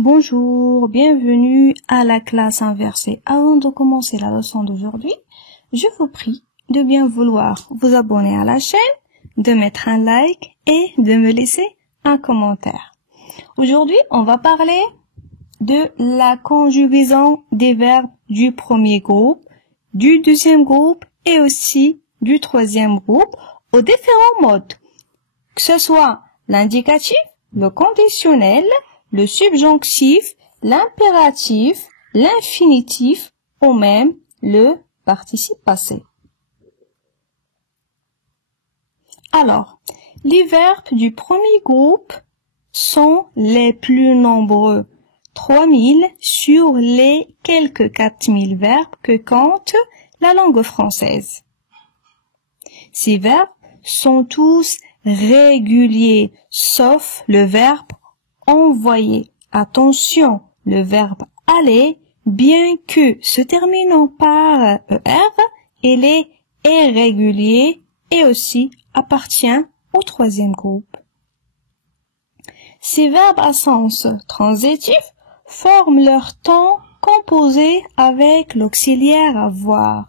Bonjour, bienvenue à la classe inversée. Avant de commencer la leçon d'aujourd'hui, je vous prie de bien vouloir vous abonner à la chaîne, de mettre un like et de me laisser un commentaire. Aujourd'hui, on va parler de la conjugaison des verbes du premier groupe, du deuxième groupe et aussi du troisième groupe aux différents modes, que ce soit l'indicatif, le conditionnel, le subjonctif, l'impératif, l'infinitif ou même le participe passé. Alors, les verbes du premier groupe sont les plus nombreux, 3000 sur les quelques 4000 verbes que compte la langue française. Ces verbes sont tous réguliers, sauf le verbe envoyer. Attention, le verbe aller, bien que se terminant par ER, il est irrégulier et aussi appartient au troisième groupe. Ces verbes à sens transitif forment leur temps composé avec l'auxiliaire avoir.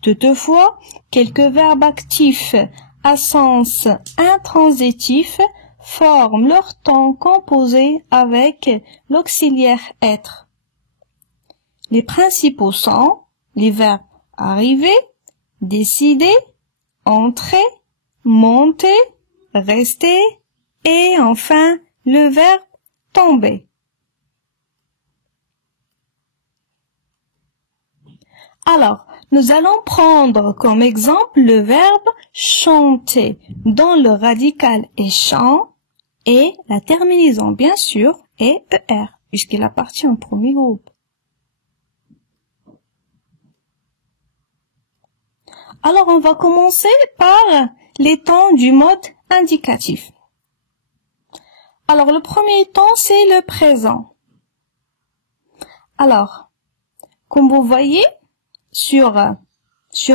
Toutefois, quelques verbes actifs à sens intransitif forment leur temps composé avec l'auxiliaire être. Les principaux sont les verbes arriver, décider, entrer, monter, rester et enfin le verbe tomber. Alors, nous allons prendre comme exemple le verbe chanter, dont le radical est chant et la terminaison, bien sûr, est ER, puisqu'il appartient au premier groupe. Alors, on va commencer par les temps du mode indicatif. Alors, le premier temps, c'est le présent. Alors, comme vous voyez sur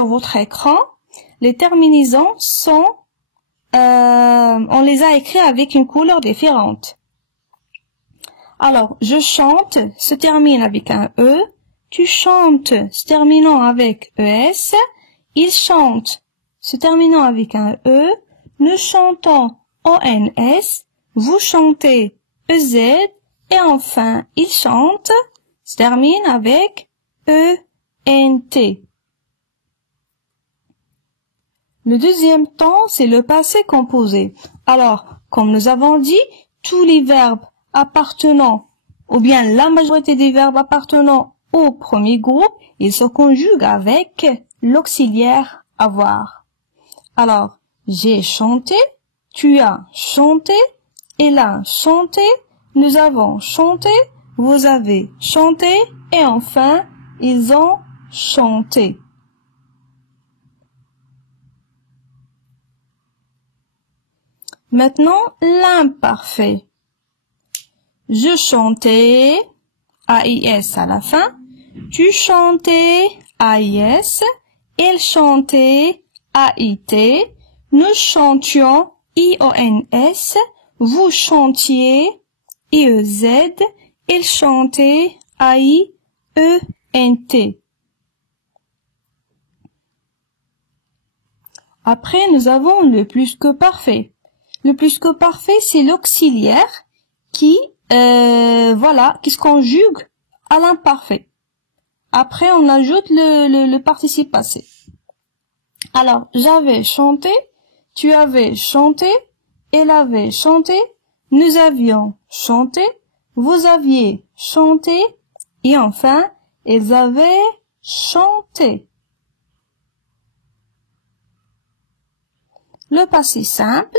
votre écran, les terminaisons sont on les a écrits avec une couleur différente. Alors, je chante se termine avec un E, tu chantes se terminant avec ES, il chante se terminant avec un E, nous chantons ONS, vous chantez EZ, et enfin, il chante se termine avec ENT. Le deuxième temps, c'est le passé composé. Alors, comme nous avons dit, tous les verbes appartenant, ou bien la majorité des verbes appartenant au premier groupe, ils se conjuguent avec l'auxiliaire avoir. Alors, j'ai chanté, tu as chanté, il a chanté, nous avons chanté, vous avez chanté, et enfin, ils ont chanté. Maintenant, l'imparfait. Je chantais, AIS à la fin. Tu chantais, AIS. Il chantait, AIT. Nous chantions, IONS. Vous chantiez, IEZ. Il chantait, AIENT. Après, nous avons le plus que parfait. Le plus que parfait, c'est l'auxiliaire qui se conjugue à l'imparfait. Après, on ajoute le participe passé. Alors, j'avais chanté, tu avais chanté, elle avait chanté, nous avions chanté, vous aviez chanté, et enfin, ils avaient chanté. Le passé simple.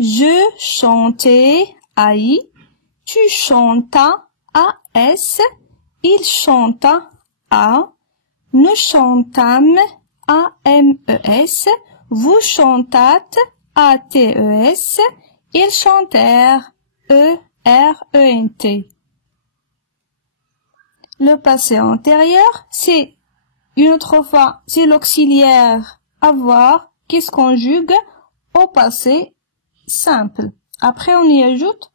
Je chantais, AI, tu chantas, AS, il chanta, A, nous chantâmes, AMES, vous chantâtes, ATES, ils chantèrent, ERENT. Le passé antérieur, c'est une autre fois, c'est l'auxiliaire avoir qui se conjugue au passé simple. Après, on y ajoute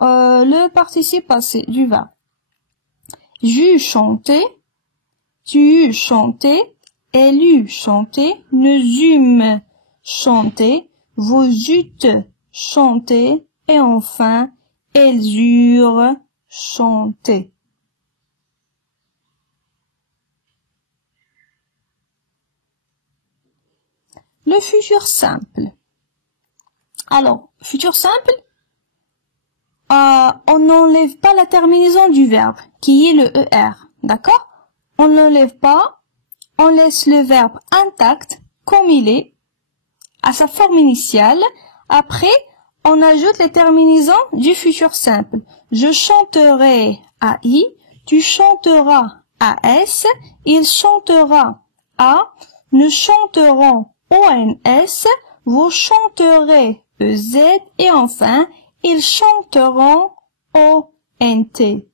le participe passé du verbe. J'eus chanté, tu eus chanté, elle eut chanté, nous eûmes chanté, vous eûtes chanté, et enfin, elles eurent chanté. Le futur simple. Alors, futur simple, on n'enlève pas la terminaison du verbe, qui est le ER, d'accord? On n'enlève pas, on laisse le verbe intact, comme il est, à sa forme initiale. Après, on ajoute les terminaisons du futur simple. Je chanterai AI, tu chanteras AS, il chantera A, nous chanterons ONS, vous chanterez EZ et enfin, ils chanteront ONT.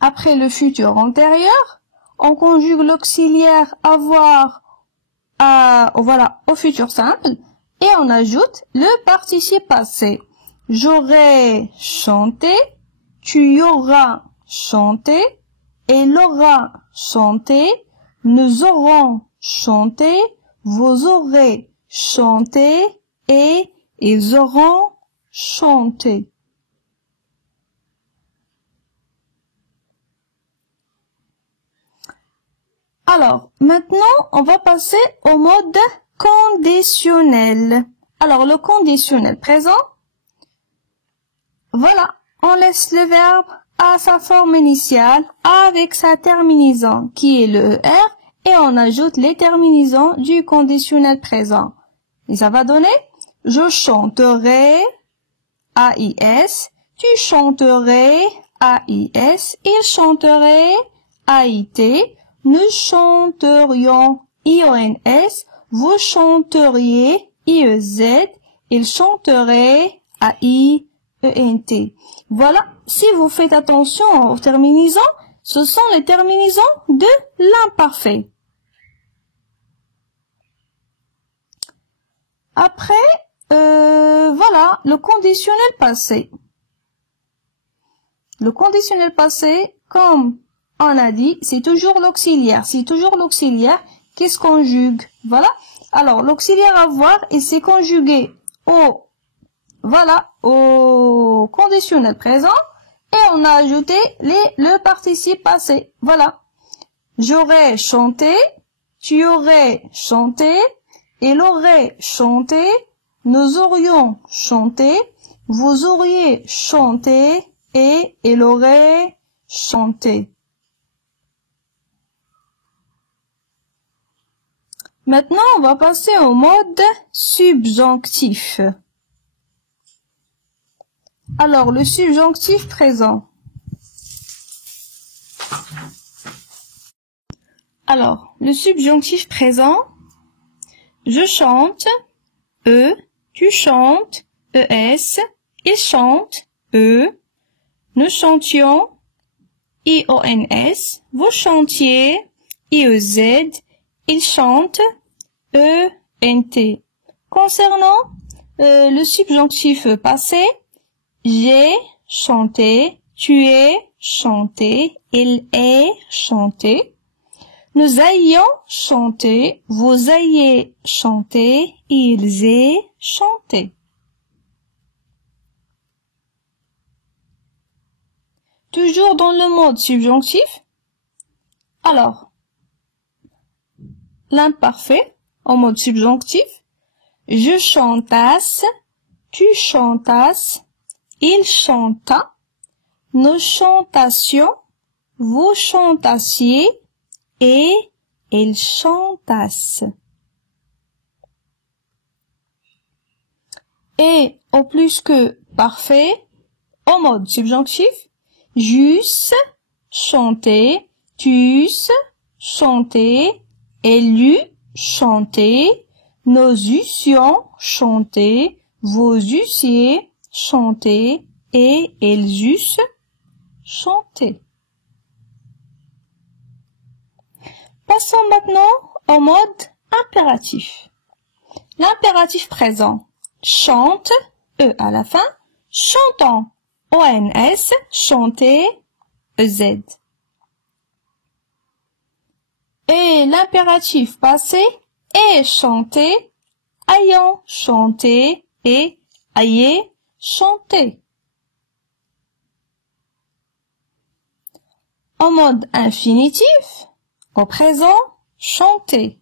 Après le futur antérieur, on conjugue l'auxiliaire avoir au futur simple et on ajoute le participe passé. J'aurai chanté, tu y auras chanté, elle aura chanté, nous aurons chanté, vous aurez chanté et ils auront chanté. Alors, maintenant, on va passer au mode conditionnel. Alors, le conditionnel présent, voilà, on laisse le verbe à sa forme initiale avec sa terminaison qui est le ER et on ajoute les terminaisons du conditionnel présent. Et ça va donner je chanterai AIS, tu chanterais AIS, il chanterait AIT, nous chanterions IONS, vous chanteriez IEZ, il chanterait AIENT. Voilà, si vous faites attention aux terminaisons, ce sont les terminaisons de l'imparfait. Après, voilà, le conditionnel passé. Le conditionnel passé, comme on a dit, c'est toujours l'auxiliaire. C'est toujours l'auxiliaire qui se conjugue. Voilà. Alors, l'auxiliaire avoir, il s'est conjugué au conditionnel présent et on a ajouté le participe passé. Voilà. J'aurais chanté, tu aurais chanté, il aurait chanté, nous aurions chanté, vous auriez chanté et il aurait chanté. Maintenant, on va passer au mode subjonctif. Alors, le subjonctif présent. Alors, le subjonctif présent, je chante, E, tu chantes, ES, il chante, E, nous chantions, IONS, vous chantiez, IEZ, il chante, ENT. Concernant le subjonctif passé, j'ai chanté, tu es chanté, il est chanté. Nous ayons chanté, vous ayez chanté, ils aient chanté. Toujours dans le mode subjonctif. Alors, l'imparfait en mode subjonctif. Je chantasse, tu chantasses, il chanta, nous chantassions, vous chantassiez et ils chantassent. Et au plus que parfait, en mode subjonctif, j'eusse chanté, tu'eusses chanté, elle eût chanté, nous eussions chanté, vous eussiez chanté et elles eussent chanté. Passons maintenant au mode impératif. L'impératif présent. Chante, E à la fin. Chantons, ONS, chanter, EZ. Et l'impératif passé, est chanté, ayant chanté et ayez chanté. En mode infinitif, au présent, chanter.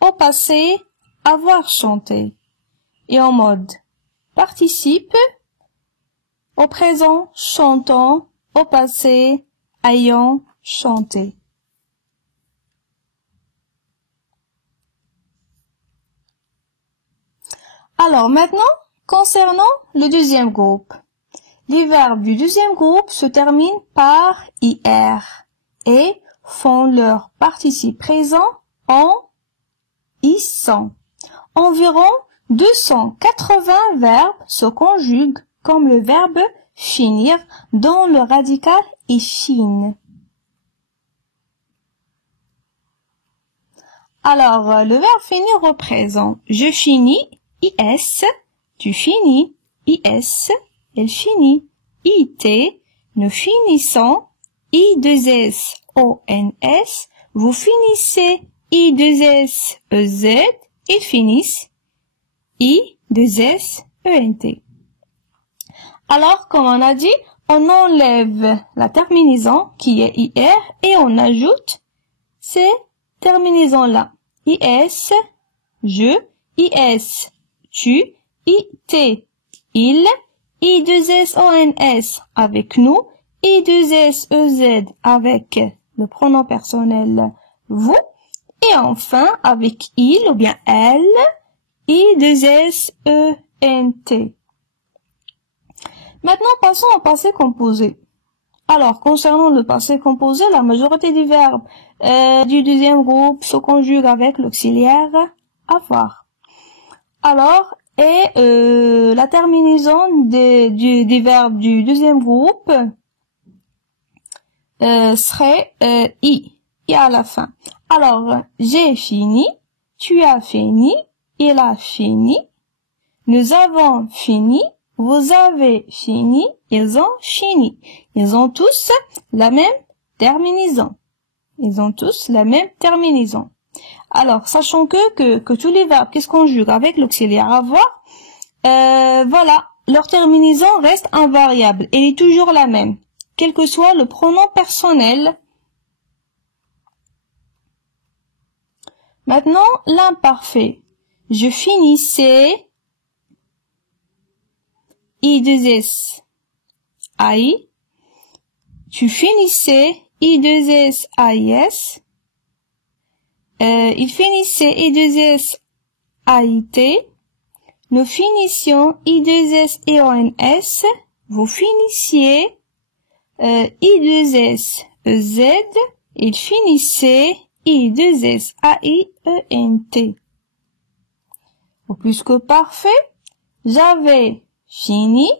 Au passé, avoir chanté. Et en mode participe, au présent, chantons, au passé, ayant chanté. Alors maintenant, concernant le deuxième groupe. Les verbes du deuxième groupe se terminent par IR et font leur participe présent en ISSAN. Environ 280 verbes se conjuguent comme le verbe finir dont le radical est fin. Alors, le verbe finir représente je finis, IS, tu finis, IS, elle finit, IT, nous finissons, I2S, ONS, vous finissez, I2S, EZ, ils finissent, I2S, ENT. Alors, comme on a dit, on enlève la terminaison qui est IR et on ajoute ces terminaisons-là. IS, je, IS, tu, IT, il, I2S, ONS avec nous, I2S, EZ avec le pronom personnel vous, et enfin avec il ou bien elle, I2S, ENT. Maintenant, passons au passé composé. Alors, concernant le passé composé, la majorité des verbes du deuxième groupe se conjuguent avec l'auxiliaire avoir. Alors, la terminaison des verbes du deuxième groupe serait I à la fin. Alors, j'ai fini, tu as fini, il a fini, nous avons fini, vous avez fini, ils ont fini. Ils ont tous la même terminaison. Ils ont tous la même terminaison. Alors, sachant que tous les verbes qui se conjuguent avec l'auxiliaire avoir, voilà, leur terminaison reste invariable. Elle est toujours la même, quel que soit le pronom personnel. Maintenant, l'imparfait. Je finissais, I2S, AI. Tu finissais, I2S, AIS. Il finissait, I2S, AIT. Nous finissions, I2S, EONS. Vous finissiez, I2S, EZ. Il finissait, I2S, AIENT. Au plus que parfait, j'avais fini,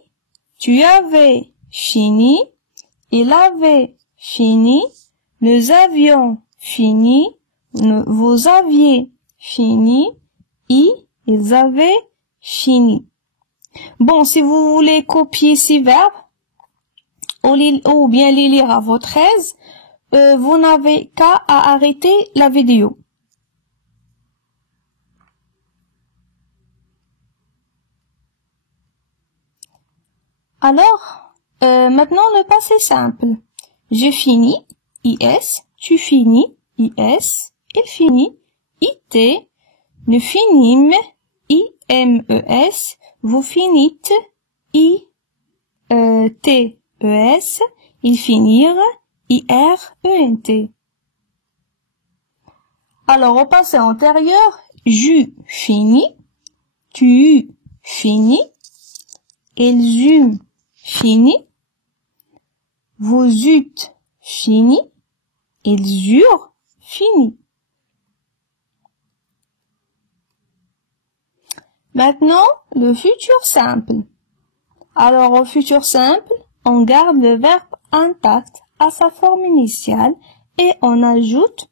tu avais fini, il avait fini, nous avions fini, vous aviez fini, ils avaient fini. Bon, si vous voulez copier ces verbes ou bien les lire à votre aise, vous n'avez qu'à arrêter la vidéo. Alors, maintenant le passé simple. Je finis, IS, tu finis, IS, il finit, IT, nous finîmes, IMES, vous finîtes, ITES, ils finirent, IRENT. Alors, au passé antérieur, je finis, tu finis, ils eûmes fini, vous eûtes fini, ils eurent fini. Maintenant, le futur simple. Alors, au futur simple, on garde le verbe intact à sa forme initiale et on ajoute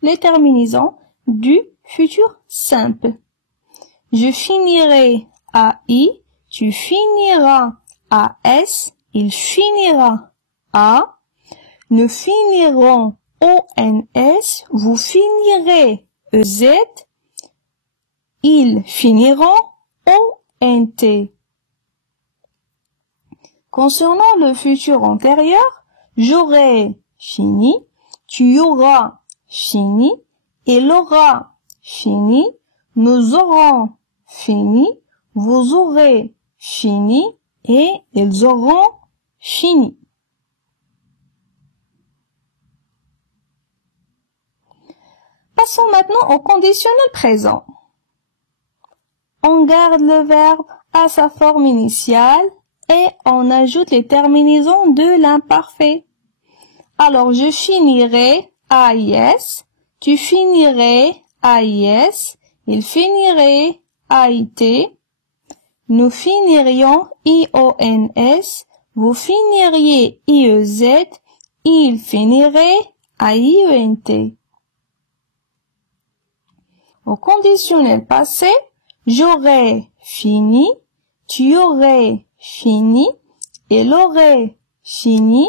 les terminaisons du futur simple. Je finirai à I, tu finiras. AS, il finira. A, nous finirons. ONS, vous finirez. EZ, ils finiront. ONT. Concernant le futur antérieur, j'aurai fini, tu auras fini, il aura fini, nous aurons fini, vous aurez fini et ils auront fini. Passons maintenant au conditionnel présent. On garde le verbe à sa forme initiale et on ajoute les terminaisons de l'imparfait. Alors, je finirai AIS, tu finirais AIS, il finirait AIT, nous finirions IONS, vous finiriez IEZ, il finirait AIENT. Au conditionnel passé, j'aurais fini, tu aurais fini, il aurait fini,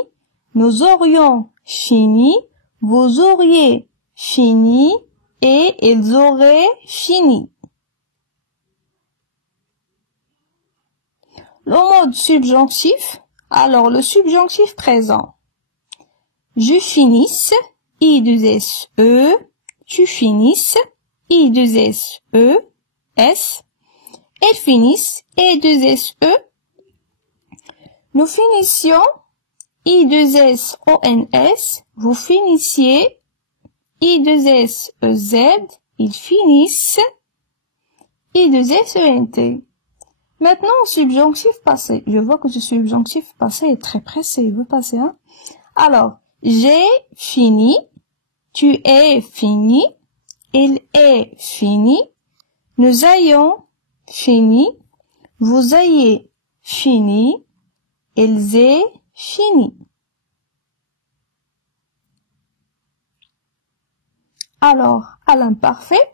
nous aurions fini, vous auriez fini et ils auraient fini. Le mode subjonctif, alors le subjonctif présent. Je finisse, I2SE, tu finisses, I2SE, S, elles finissent, E2SE, nous finissions, I2SONS, vous finissiez, I2SEZ, ils finissent, I2SENT. Maintenant, subjonctif passé. Je vois que ce subjonctif passé est très pressé, il veut passer, hein? Alors, j'ai fini, tu es fini, il est fini, nous ayons fini, vous ayez fini, ils aient fini. Alors, à l'imparfait,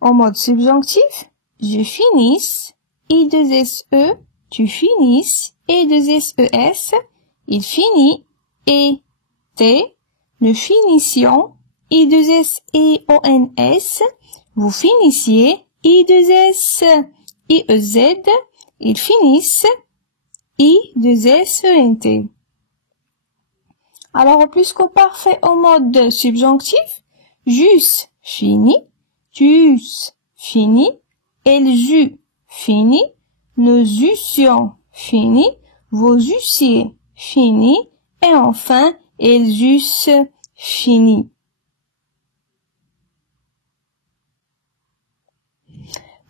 en mode subjonctif, je finisse, I2SE, tu finisses, E2SES, il finit, et T, nous finissions, I2SEONS, vous finissiez, I2S, IEZ, ils finissent, I2SENT. Alors, plus qu'au parfait au mode subjonctif, j'eusse fini, tu eusses fini, elles eut fini, nous eussions fini, vous eussiez fini, et enfin, elles eussent fini.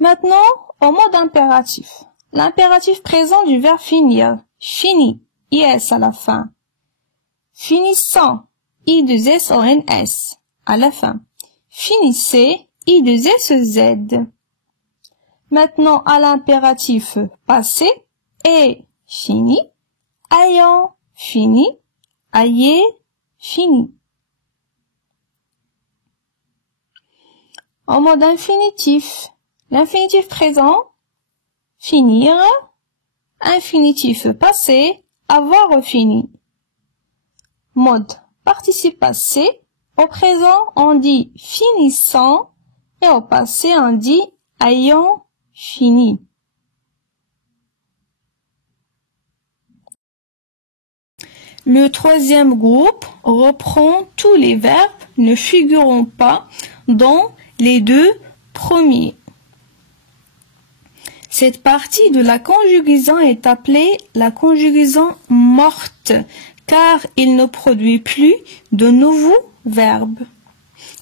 Maintenant, au mode impératif. L'impératif présent du verbe finir. Fini, IS à la fin. Finissant, I2SONS à la fin. Finissez, I2SZ. Maintenant, à l'impératif passé, est fini, ayant fini, ayez fini. En mode infinitif, l'infinitif présent, finir, infinitif passé, avoir fini. Mode participe passé, au présent on dit finissant et au passé on dit ayant fini. Le troisième groupe reprend tous les verbes ne figurant pas dans les deux premiers. Cette partie de la conjugaison est appelée la conjugaison morte, car il ne produit plus de nouveaux verbes.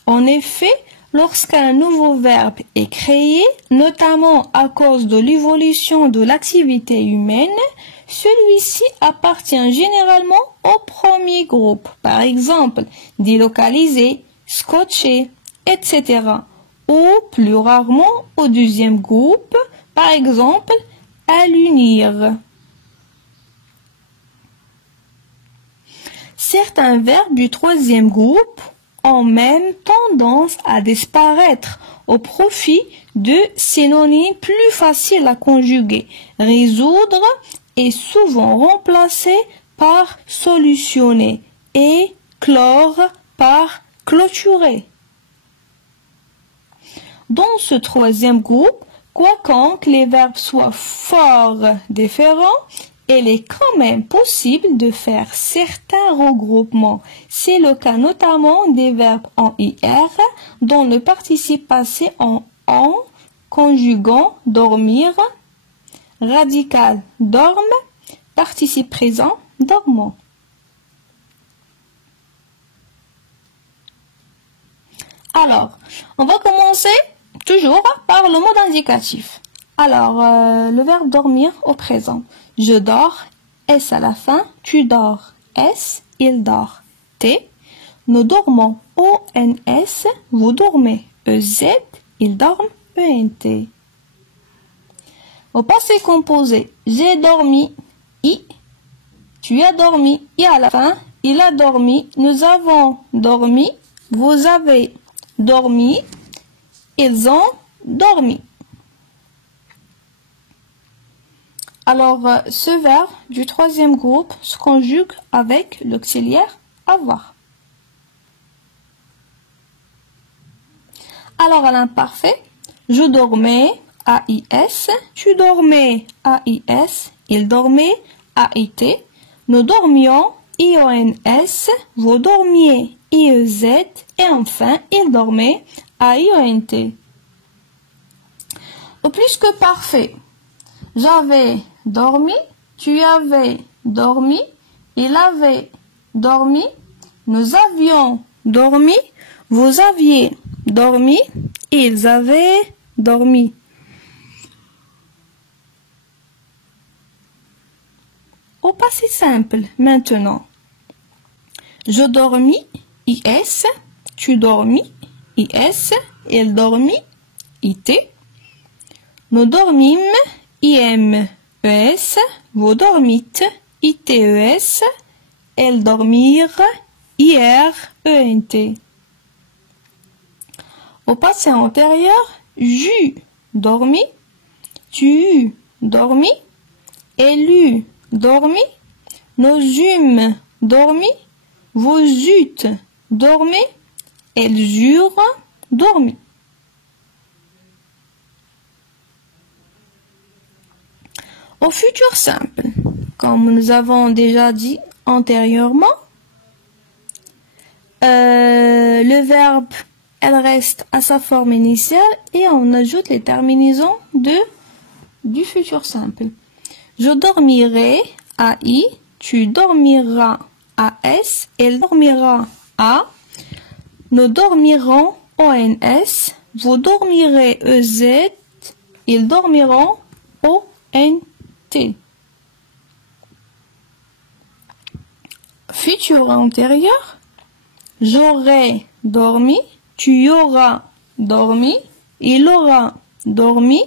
En effet, lorsqu'un nouveau verbe est créé, notamment à cause de l'évolution de l'activité humaine, celui-ci appartient généralement au premier groupe, par exemple, délocaliser, scotcher, etc. Ou plus rarement au deuxième groupe, par exemple, allunir. Certains verbes du troisième groupe ont même tendance à disparaître au profit de synonymes plus faciles à conjuguer. Résoudre est souvent remplacé par solutionner et clore par clôturer. Dans ce troisième groupe, quoique les verbes soient fort différents, il est quand même possible de faire certains regroupements. C'est le cas notamment des verbes en IR dont le participe passé en conjuguant dormir, radical dorme, participe présent dormant. Alors, on va commencer toujours par le mode indicatif. Alors, le verbe dormir au présent. Je dors, S à la fin, tu dors, S, il dort, T. Nous dormons, ONS, vous dormez, EZ, ils dorment, ENT. Au passé composé, j'ai dormi, I, tu as dormi, I à la fin, il a dormi, nous avons dormi, vous avez dormi, ils ont dormi. Alors, ce verbe du troisième groupe se conjugue avec l'auxiliaire avoir. Alors, à l'imparfait, je dormais, AIS, tu dormais, AIS, il dormait, AIT, nous dormions, IONS, vous dormiez, IEZ, et enfin, il dormait, AIONT. Au plus que parfait, j'avais dormi, tu avais dormi, il avait dormi, nous avions dormi, vous aviez dormi, ils avaient dormi. Au passé simple, maintenant. Je dormis, IS, tu dormis, IS, il dormit, IT. Nous dormîmes, IM, ES, vous dormîtes, ITES, elles dormirent, IR, ENT. Au passé antérieur, j'eus dormi, tu dormi, elle eut dormi, nous eûmes dormi, vous eûtes dormi, elles eurent dormi. Au futur simple, comme nous avons déjà dit antérieurement, le verbe, elle reste à sa forme initiale et on ajoute les terminaisons du futur simple. Je dormirai, AI, tu dormiras, AS, elle dormira, A, nous dormirons, ONS, vous dormirez, EZ, ils dormiront, ONT. Futur antérieur, j'aurai dormi, tu auras dormi, il aura dormi,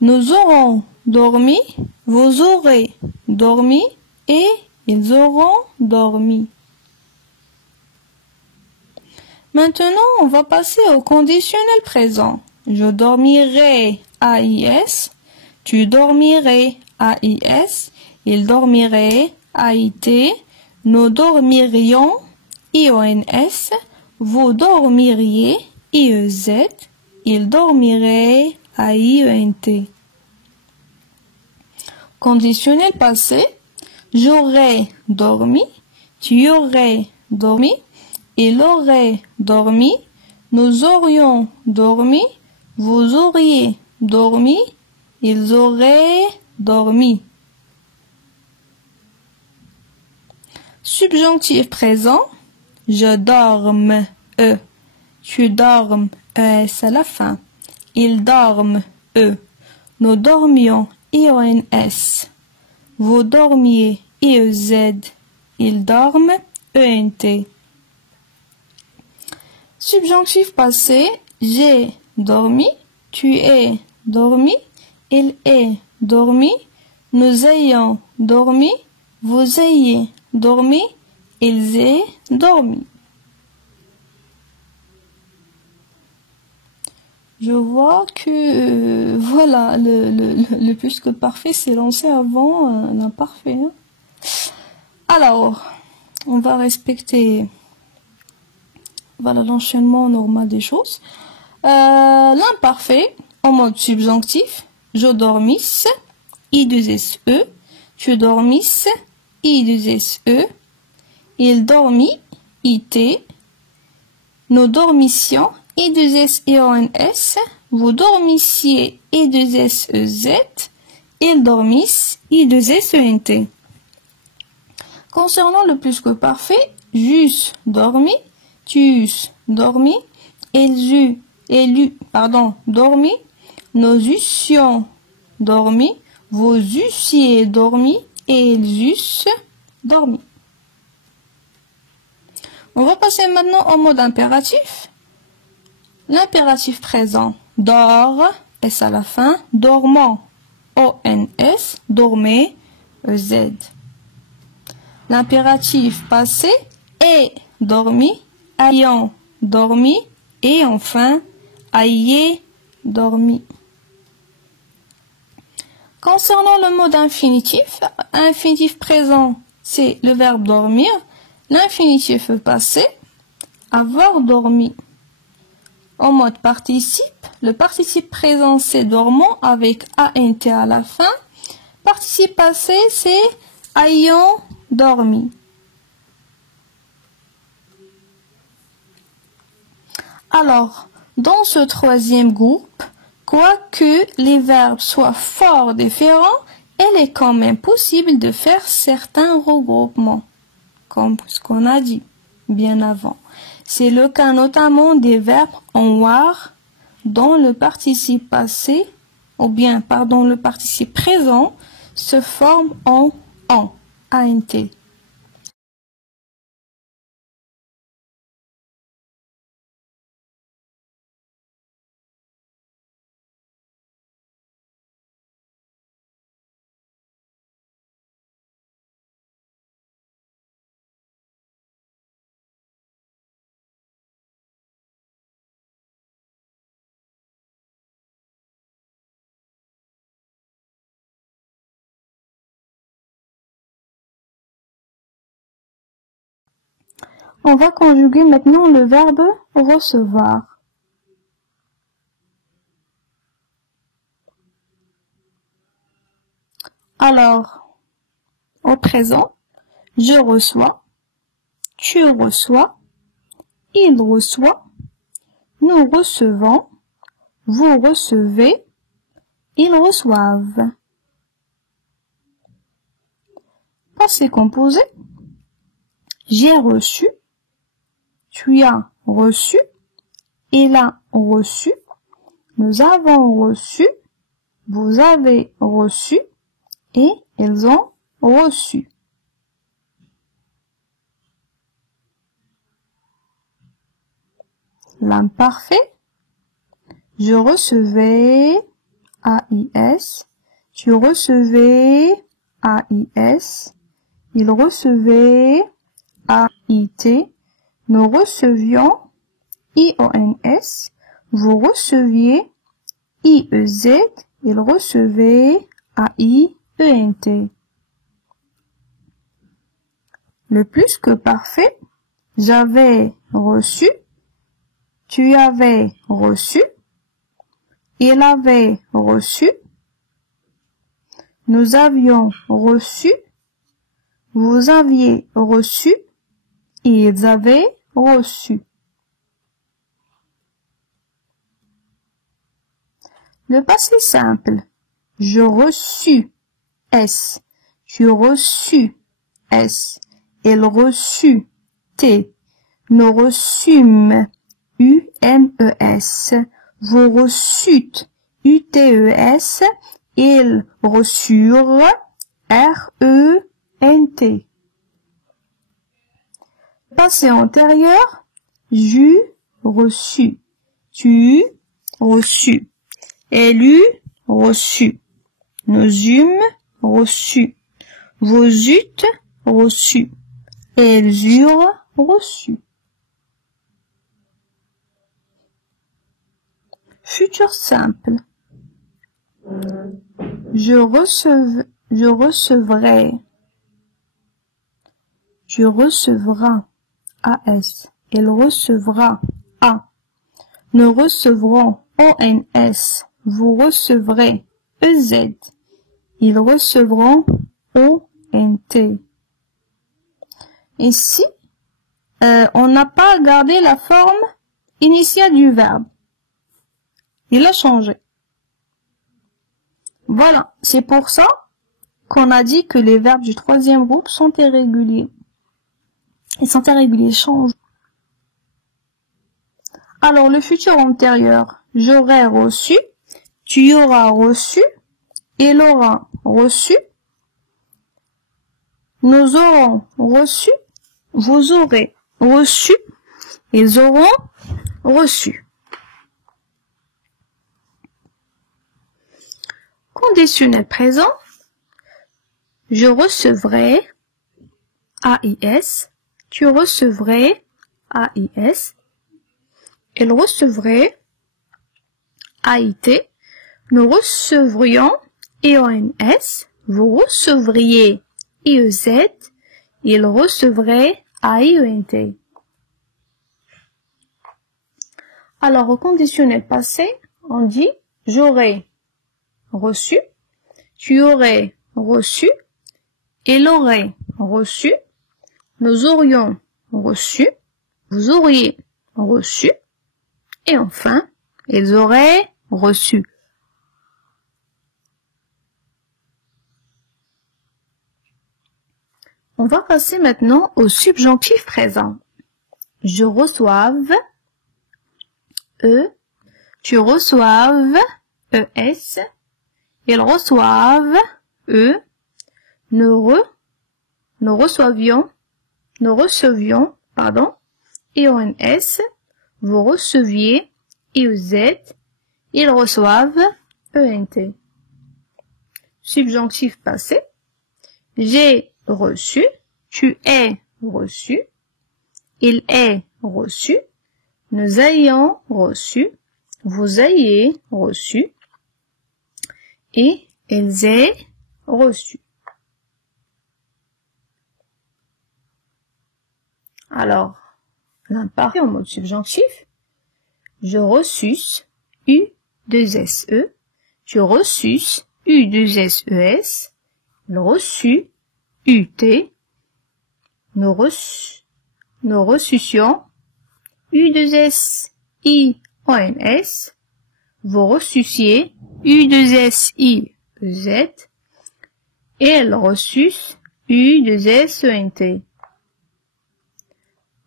nous aurons dormi, vous aurez dormi et ils auront dormi. Maintenant, on va passer au conditionnel présent. Je dormirai, AIS, tu dormirais, AIS, il dormirait, AIT, nous dormirions, IONS, vous dormiriez, IEZ, il dormirait, AIENT. Conditionnel passé, j'aurais dormi, tu aurais dormi, il aurait dormi, nous aurions dormi, vous auriez dormi, ils auraient dormi. Subjonctif présent, je dorme, tu dormes, ES à la fin, ils dorment, nous dormions, IONS, vous dormiez, IEZ, ils dorment, ENT. Subjonctif passé, j'ai dormi, tu es dormi, il est dormi, nous ayons dormi, vous ayez dormi, ils aient dormi. Je vois que, voilà, le plus que parfait s'est lancé avant l'imparfait. Hein. Alors, on va respecter voilà l'enchaînement normal des choses. L'imparfait, en mode subjonctif, je dormisse, I2SE, tu dormisses, I2SE, il dormit, IT, nous dormissions, I2SEONS, vous dormissiez, I2SEZ, ils dormissent, I2SENT. Concernant le plus que parfait, j'eusse dormi, tu eusses dormi, dormi, nous eussions dormi, vous eussiez dormi et ils eussent dormi. On va passer maintenant au mode impératif. L'impératif présent, dort, S à la fin, dormant, ONS, dormez, EZ. L'impératif passé, est dormi, ayant dormi, et enfin, ayez dormi. Concernant le mode infinitif présent, c'est le verbe dormir. L'infinitif passé, avoir dormi. En mode participe, le participe présent c'est dormant avec ANT à la fin. Participe passé c'est ayant dormi. Alors, dans ce troisième groupe, quoique les verbes soient fort différents, il est quand même possible de faire certains regroupements, comme ce qu'on a dit bien avant. C'est le cas notamment des verbes en war dont le participe passé, le participe présent se forme en ANT. On va conjuguer maintenant le verbe recevoir. Alors, au présent, je reçois, tu reçois, il reçoit, nous recevons, vous recevez, ils reçoivent. Passé composé, j'ai reçu, tu as reçu, il a reçu, nous avons reçu, vous avez reçu et ils ont reçu. L'imparfait, je recevais, AIS, tu recevais, AIS, il recevait, AIT, nous recevions, IONS, vous receviez, IEZ, il recevait, AIENT. Le plus que parfait, j'avais reçu, tu avais reçu, il avait reçu, nous avions reçu, vous aviez reçu, ils avaient reçu. Le passé simple, je reçus, S, tu reçus, S, il reçut, T, nous reçûmes, UMES, vous reçûtes, UTES, ils reçurent, RENT. Passé antérieur, j'eus reçu, tu reçu, elle eut reçu, nous eûmes reçu, vous eûtes reçu, elles eurent reçu. Futur simple. Je recevrai. Tu recevras. AS. Elle recevra. A. Nous recevrons. ONS. Vous recevrez. EZ. Ils recevront. ONT. Ici, on n'a pas gardé la forme initiale du verbe. Il a changé. Voilà, c'est pour ça qu'on a dit que les verbes du troisième groupe sont irréguliers. Ils sont irréguliers, changent. Alors, le futur antérieur, j'aurai reçu, tu auras reçu, il aura reçu, nous aurons reçu, vous aurez reçu, ils auront reçu. Conditionnel présent, je recevrai, AIS, tu recevrais, AIS, elle recevrait, AIT, nous recevrions, EONS, vous recevriez, IEZ, il recevrait, AIENT. Alors, au conditionnel passé, on dit, j'aurais reçu, tu aurais reçu, il aurait reçu, nous aurions reçu, vous auriez reçu, et enfin, ils auraient reçu. On va passer maintenant au subjonctif présent. Je reçoive, tu reçoives, ES, ils reçoivent, nous recevions, EONS, vous receviez, IEZ, ils reçoivent, ENT. Subjonctif passé, j'ai reçu, tu es reçu, il est reçu, nous ayons reçu, vous ayez reçu, et ils aient reçu. Alors, l'imparfait en mode subjonctif, je reçus, U2SE, tu reçus, U2SES, le reçu, UT, nous reçussions, U2SIONS, vous reçussiez, U2SIZ, et elles reçussent, U2SENT.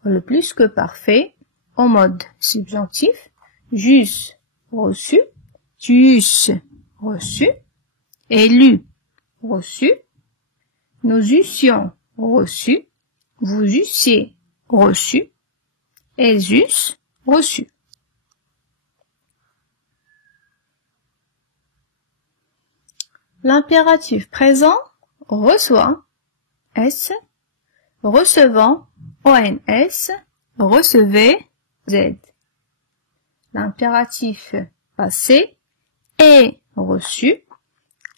Le plus que parfait, en mode subjonctif, j'eusse reçu, tu eusses reçu, élu reçu, nous eussions reçu, vous eussiez reçu, elles eussent reçu. L'impératif présent reçoit, S, recevant, ONS, recevez, Z. L'impératif passé est reçu,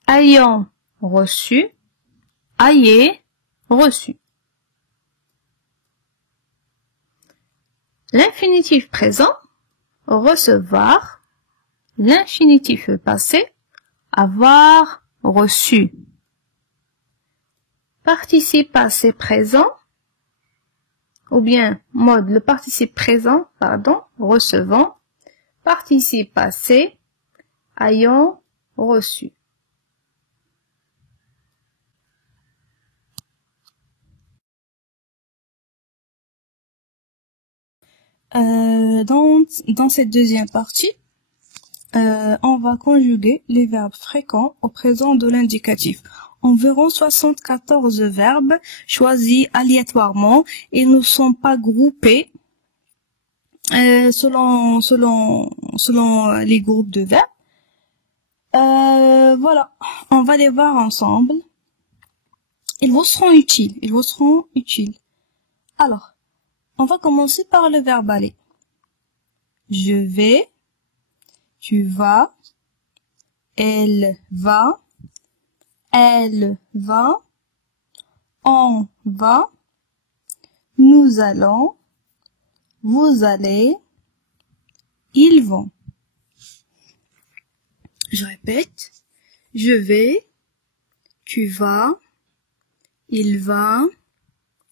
ayant reçu, ayez reçu. L'infinitif présent, recevoir, l'infinitif passé, avoir reçu. Participe passé présent, ou bien mode le participe présent, recevant, participe passé, ayant reçu. Dans cette deuxième partie, on va conjuguer les verbes fréquents au présent de l'indicatif. Environ 74 verbes choisis aléatoirement. Ils ne sont pas groupés selon les groupes de verbes. Voilà, on va les voir ensemble. Ils vous seront utiles. Alors, on va commencer par le verbe aller. Je vais, tu vas, elle va, on va, nous allons, vous allez, ils vont. Je répète, je vais, tu vas, il va,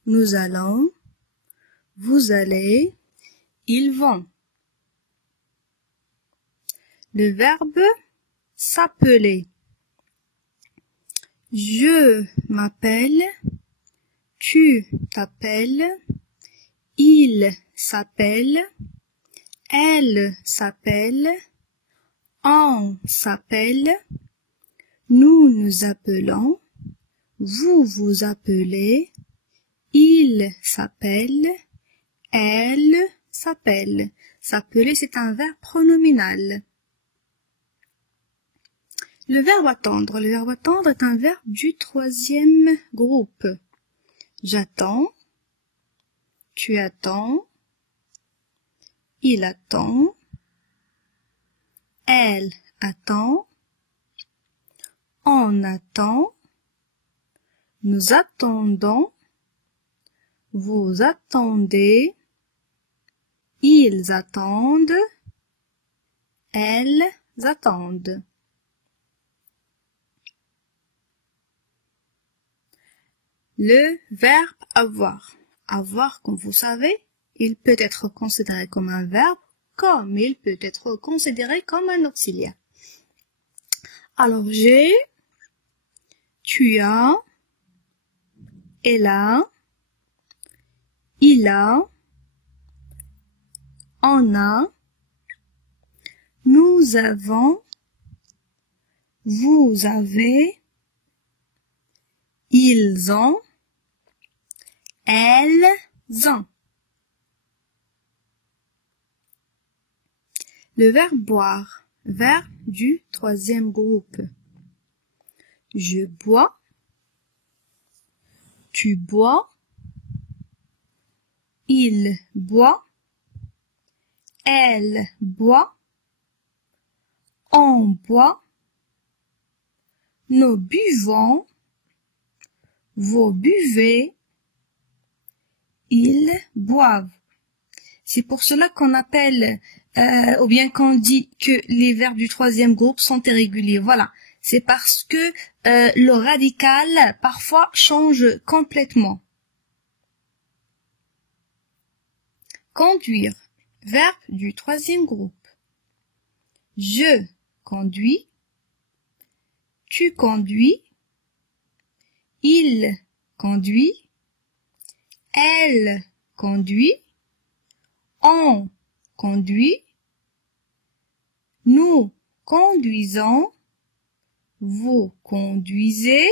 nous allons, vous allez, ils vont. Le verbe s'appeler. Je m'appelle, tu t'appelles, il s'appelle, elle s'appelle, on s'appelle, nous nous appelons, vous vous appelez, il s'appelle, elle s'appelle. S'appeler, c'est un verbe pronominal. Le verbe attendre. Le verbe attendre est un verbe du troisième groupe. J'attends, tu attends, il attend, elle attend, on attend, nous attendons, vous attendez, ils attendent, elles attendent. Le verbe avoir. Avoir, comme vous savez, il peut être considéré comme un verbe, comme il peut être considéré comme un auxiliaire. Alors, j'ai, tu as, elle a, il a, on a, nous avons, vous avez, ils ont, elles ont. Le verbe boire, verbe du troisième groupe. Je bois, tu bois, il boit, elle boit, on boit, nous buvons, vous buvez, ils boivent. C'est pour cela qu'on appelle, ou bien qu'on dit que les verbes du troisième groupe sont irréguliers. Voilà. C'est parce que le radical, parfois, change complètement. Conduire. Verbe du troisième groupe. Je conduis. Tu conduis. Il conduit. Elle conduit. On conduit. Nous conduisons. Vous conduisez.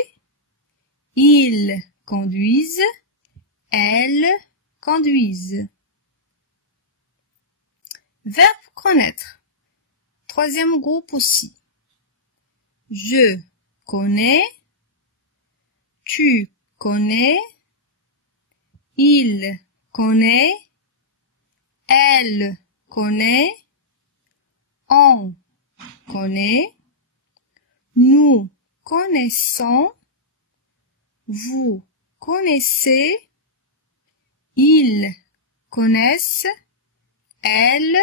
Ils conduisent. Elles conduisent. Verbe connaître. Troisième groupe aussi. Je connais. Tu connais. Il connaît. Elle connaît. On connaît. Nous connaissons. Vous connaissez. Ils connaissent. Elles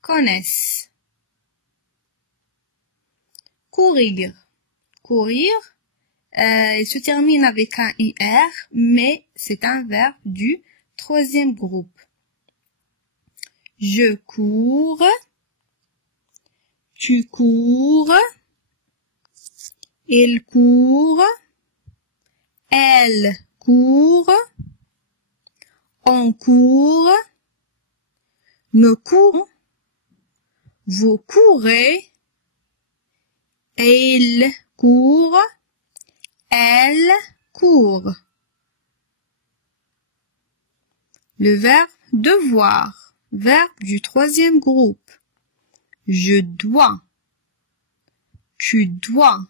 connaissent. Courir. Courir, il se termine avec un IR, mais c'est un verbe du troisième groupe. Je cours. Tu cours. Il court. Elle court. On court. Nous courons. Vous courez. Il court. Elle court. Le verbe devoir. Verbe du troisième groupe. Je dois. Tu dois.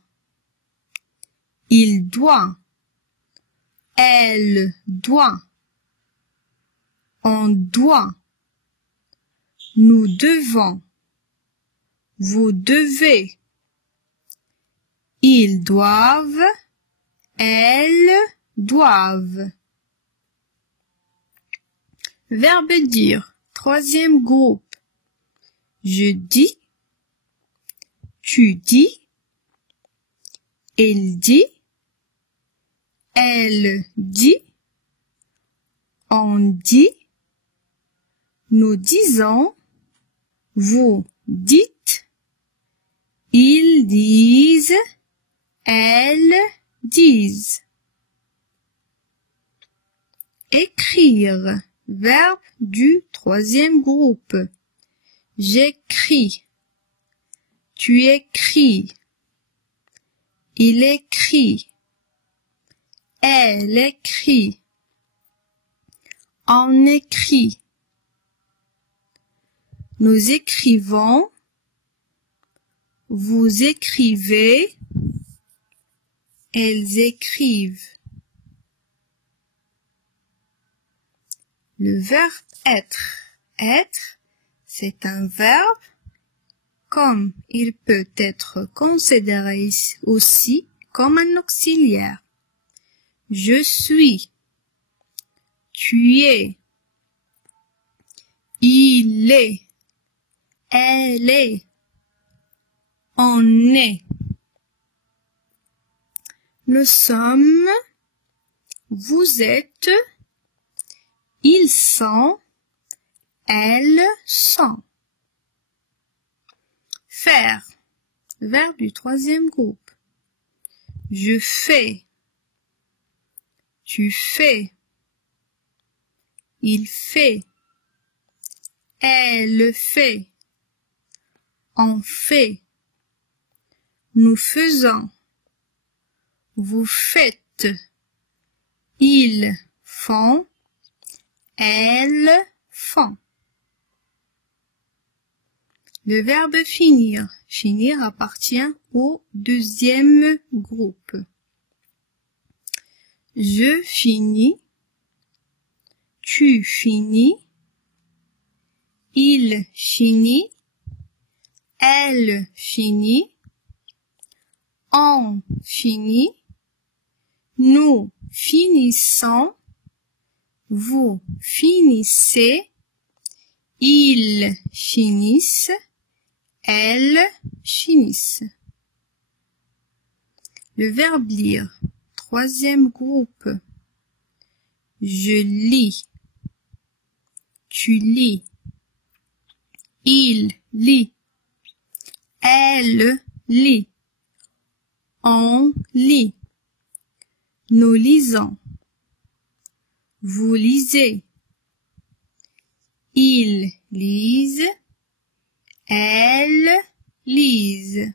Il doit. Elle doit. On doit. Nous devons. Vous devez. Ils doivent. Elles doivent. Verbe dire. Troisième groupe. Je dis. Tu dis. Il dit. Elle dit. On dit. Nous disons. Vous dites. Ils disent. Elles disent. Écrire. Verbe du troisième groupe. J'écris. Tu écris. Il écrit. Elle écrit. On écrit. Nous écrivons. Vous écrivez. Elles écrivent. Le verbe être. Être, c'est un verbe, comme il peut être considéré aussi comme un auxiliaire. Je suis. Tu es. Il est. Elle est. On est. Nous sommes. Vous êtes. Ils sont. Elles sont. Faire. Verbe du troisième groupe. Je fais. Tu fais. Il fait. Elle fait. On fait. Nous faisons. Vous faites. Ils font. Elles font. Le verbe finir. Finir appartient au deuxième groupe. Je finis. Tu finis. Il finit. Elle finit. On finit. Nous finissons. Vous finissez. Ils finissent. Elles finissent. Le verbe lire. Troisième groupe. Je lis. Tu lis. Il lit. Elle lit. On lit. Nous lisons. Vous lisez. Ils lisent. Elles lisent.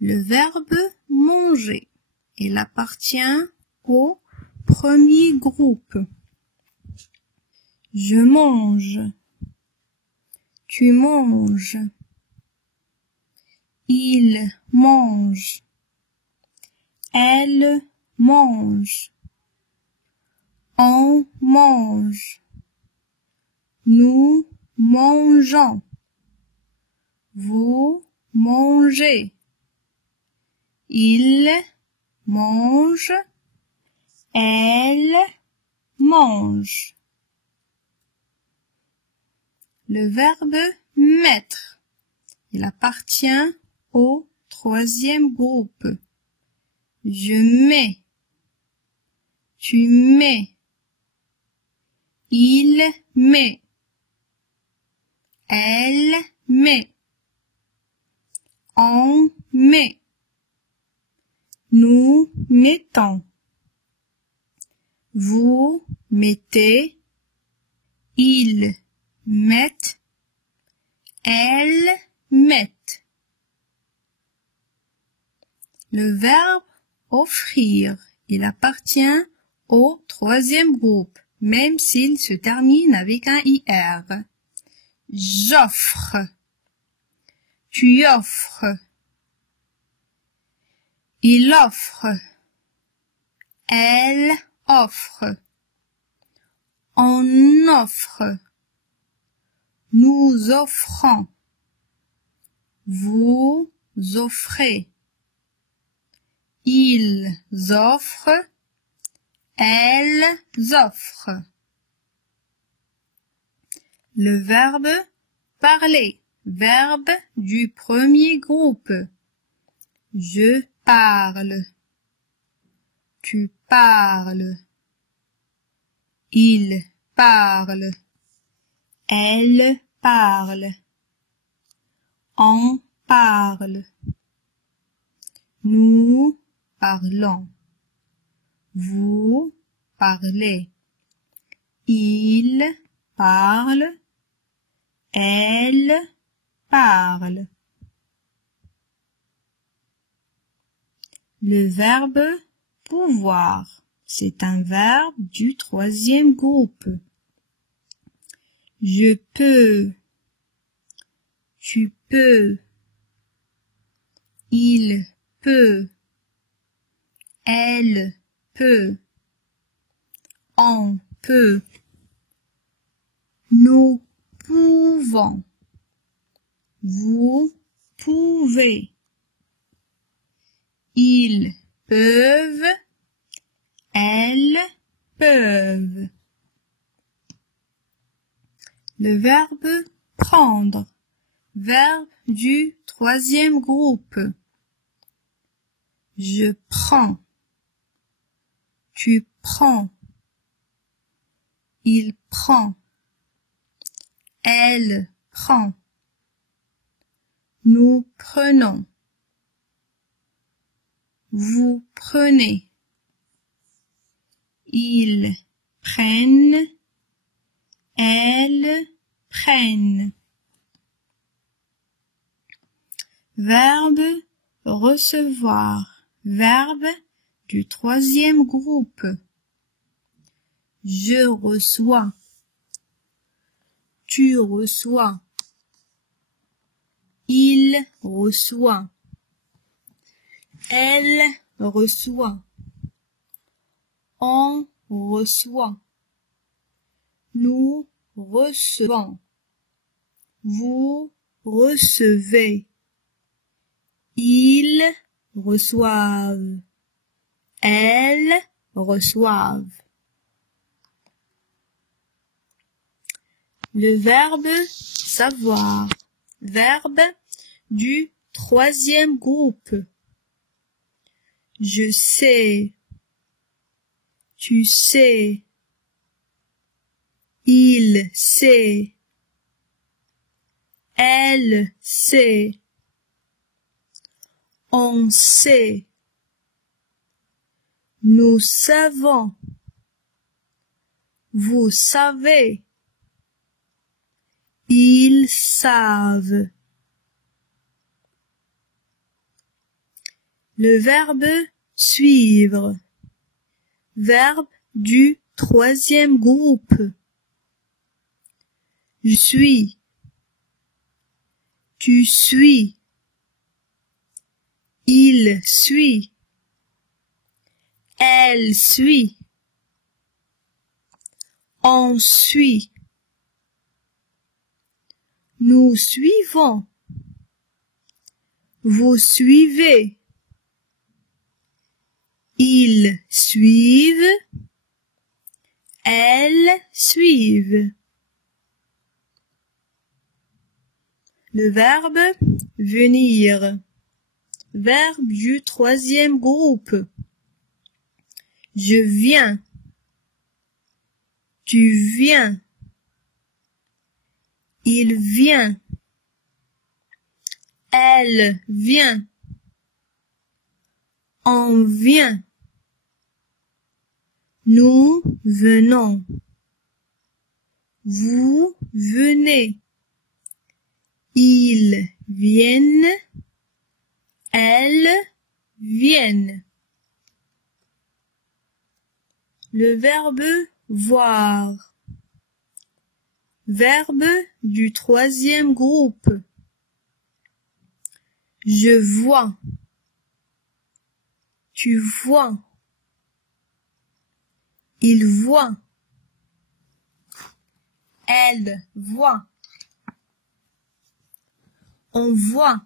Le verbe manger. Il appartient au premier groupe. Je mange. Tu manges. Il mange. Elle mange. On mange. Nous mangeons. Vous mangez. Il mange. Elle mange. Le verbe mettre. Il appartient au troisième groupe. Je mets. Tu mets. Il met. Elle met. On met. Nous mettons. Vous mettez. Ils mettent. Elles mettent. Le verbe offrir. Il appartient au troisième groupe, même s'il se termine avec un IR. J'offre. Tu offres. Il offre. Elle offre. On offre. Nous offrons. Vous offrez. Ils offrent. Elles offrent. Le verbe parler. Verbe du premier groupe. Je parle. Tu parles. Il parle. Elle parle. On parle. Nous parlons. Vous parlez. Il parle. Elle parle. Le verbe pouvoir, c'est un verbe du troisième groupe. Je peux. Tu peux. Il peut. Elle peut. On peut. Nous pouvons. Vous pouvez. Ils peuvent. Elles peuvent. Le verbe prendre. Verbe du troisième groupe. Je prends. Tu prends. Il prend. Elle prend. Nous prenons. Vous prenez. Ils prennent. Elles prennent. Verbe recevoir. Verbe du troisième groupe. Je reçois. Tu reçois. Il reçoit. Elle reçoit. On reçoit. Nous recevons. Vous recevez. Ils reçoivent. Elles reçoivent. Le verbe savoir. Verbe du troisième groupe. Je sais. Tu sais. Il sait. Elle sait. On sait. Nous savons. Vous savez. Ils savent. Le verbe suivre. Verbe du troisième groupe. Je suis. Tu suis. Il suit. Elle suit. On suit. Nous suivons. Vous suivez. Ils suivent. Elles suivent. Le verbe venir. Verbe du troisième groupe. Je viens. Tu viens. Il vient. Elle vient. On vient. Nous venons. Vous venez. Ils viennent. Elles viennent. Le verbe voir. Verbe du troisième groupe. Je vois. Tu vois. Il voit. Elle voit. On voit.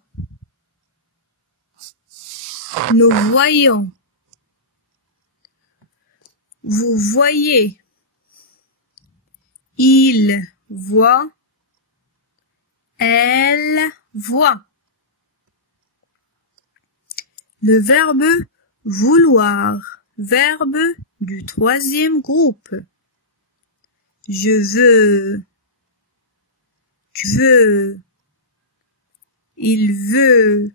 Nous voyons. Vous voyez. Il voit. Elle voit. Le verbe vouloir, verbe du troisième groupe. Je veux. Tu veux. Il veut.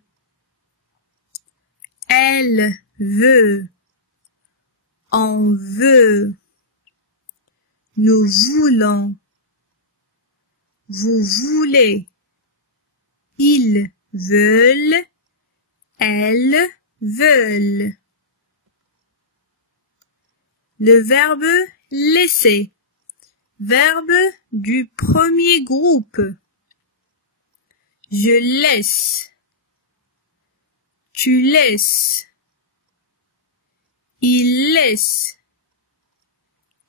Elle veut. On veut. Nous voulons. Vous voulez. Ils veulent. Elles veulent. Le verbe laisser. Verbe du premier groupe. Je laisse. Tu laisses. Il laisse.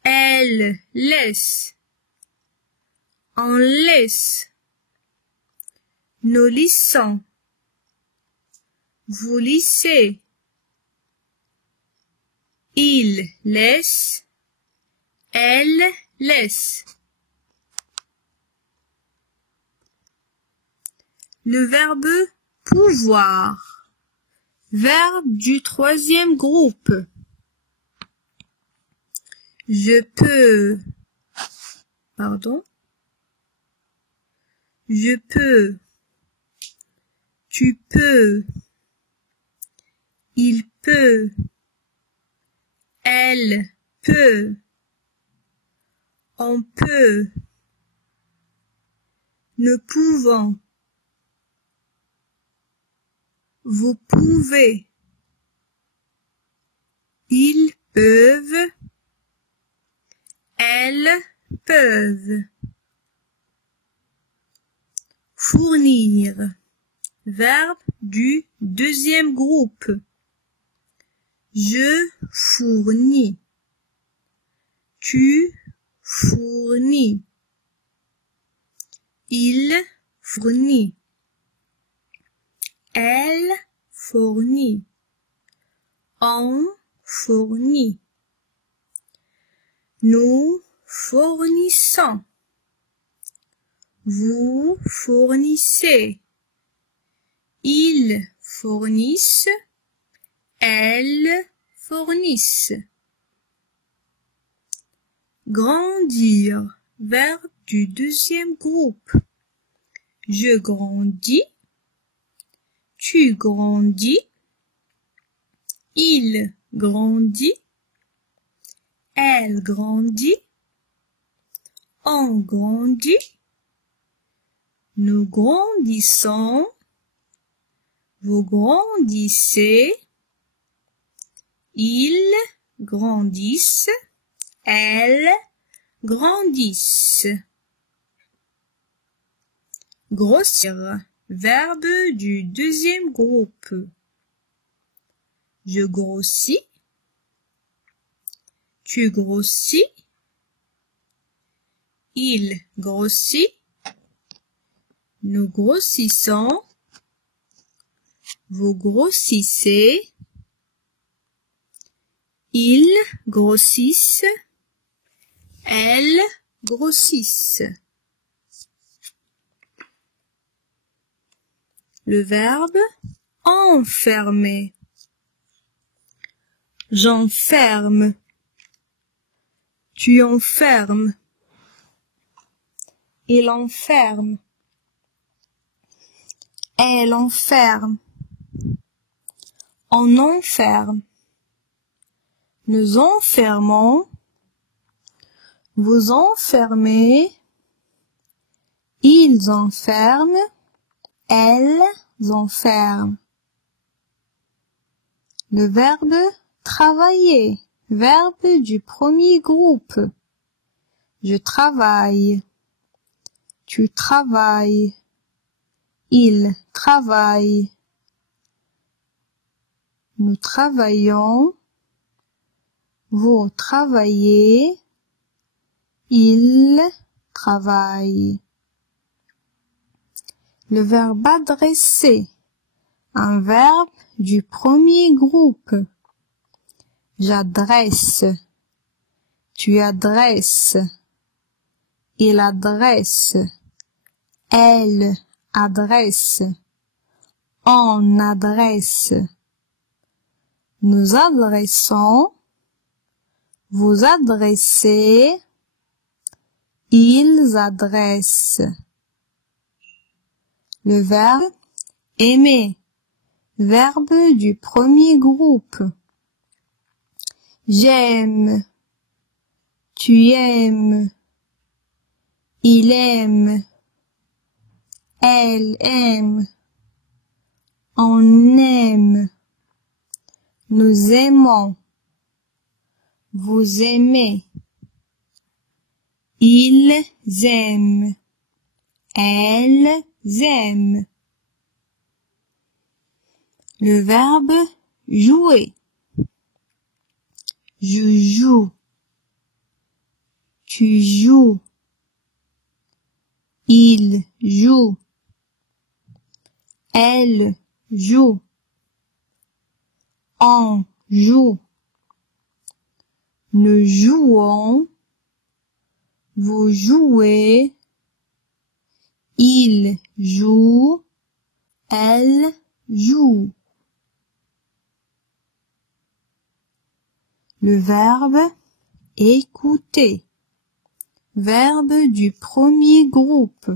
Elle laisse. On laisse. Nous lissons. Vous lissez. Il laisse. Elle laisse. Le verbe pouvoir. Verbe du troisième groupe. Je peux. Pardon. Je peux. Tu peux. Il peut. Elle peut. On peut. Nous pouvons. Vous pouvez. Ils peuvent. Elles peuvent. Fournir. Verbe du deuxième groupe. Je fournis. Tu fournis. Il fournit. Elle fournit. On fournit. Nous fournissons. Vous fournissez. Ils fournissent. Elles fournissent. Grandir. Verbe du deuxième groupe. Je grandis. Tu grandis. Il grandit. Elle grandit. On grandit. Nous grandissons. Vous grandissez. Ils grandissent. Elles grandissent. Grossir. Verbe du deuxième groupe. Je grossis. Tu grossis. Il grossit. Nous grossissons. Vous grossissez. Ils grossissent. Elles grossissent. Le verbe enfermer. J'enferme. Tu enfermes. Il enferme. Elle enferme. On enferme. Nous enfermons. Vous enfermez. Ils enferment. Elles enferment. Le verbe travailler. Verbe du premier groupe. Je travaille. Tu travailles. Il travaille. Nous travaillons. Vous travaillez. Il travail. Le verbe adresser, un verbe du premier groupe. J'adresse, tu adresses, il adresse, elle adresse, on adresse. Nous adressons, vous adressez, ils adressent. Le verbe aimer, verbe du premier groupe. J'aime, tu aimes, il aime, elle aime, on aime, nous aimons, vous aimez, ils aiment, elles aiment. Le verbe jouer. Je joue, tu joues, il joue, elle joue, on joue, nous jouons, vous jouez, il joue, elle joue. Le verbe écouter, verbe du premier groupe.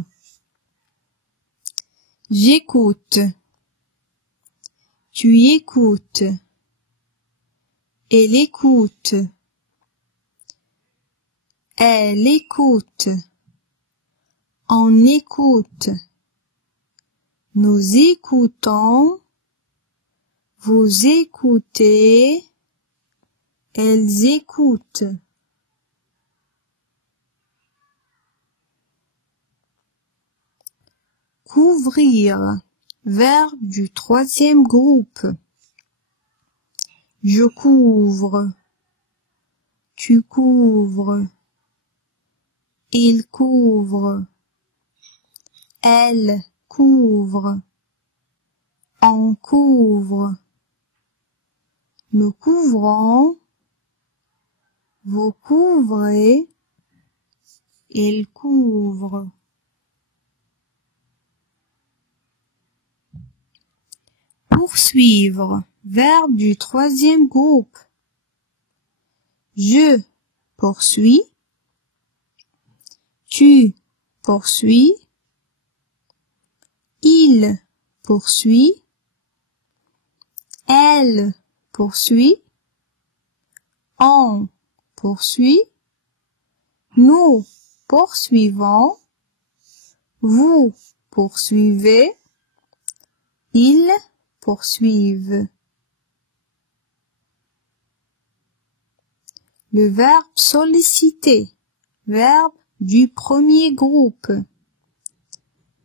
J'écoute, tu écoutes, elle écoute, elle écoute, on écoute, nous écoutons, vous écoutez, elles écoutent. Couvrir, verbe du troisième groupe. Je couvre, tu couvres, il couvre, elle couvre, on couvre, nous couvrons, vous couvrez, il couvre. Poursuivre, verbe du troisième groupe. Je poursuis, tu poursuis, il poursuit, elle poursuit, on poursuit, nous poursuivons, vous poursuivez, ils poursuivent. Le verbe solliciter, verbe du premier groupe.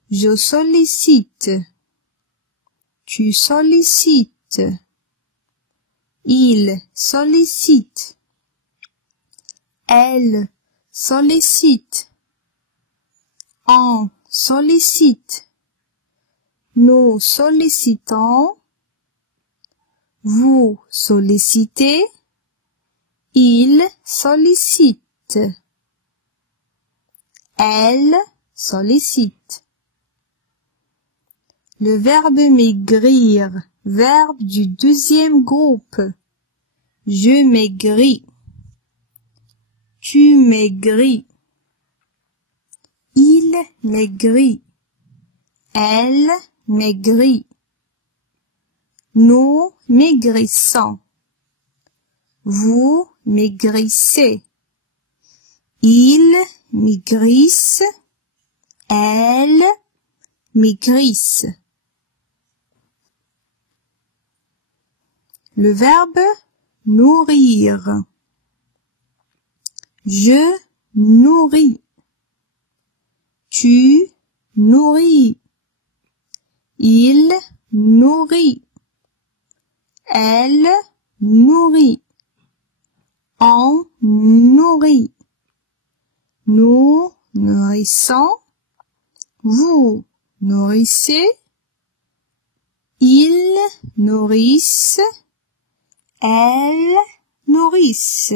Je sollicite, tu sollicites, il sollicite, elle sollicite, on sollicite, nous sollicitons, vous sollicitez, il sollicite, elle sollicite. Le verbe maigrir, verbe du deuxième groupe. Je maigris, tu maigris, il maigrit, elle maigrit, nous maigrissons, vous maigrissez, ils maigrissent, elles maigrissent. Le verbe nourrir. Je nourris, tu nourris, il nourrit, elle nourrit, on nourrit, nous nourrissant, vous nourrissez, ils nourrissent, elles nourrissent.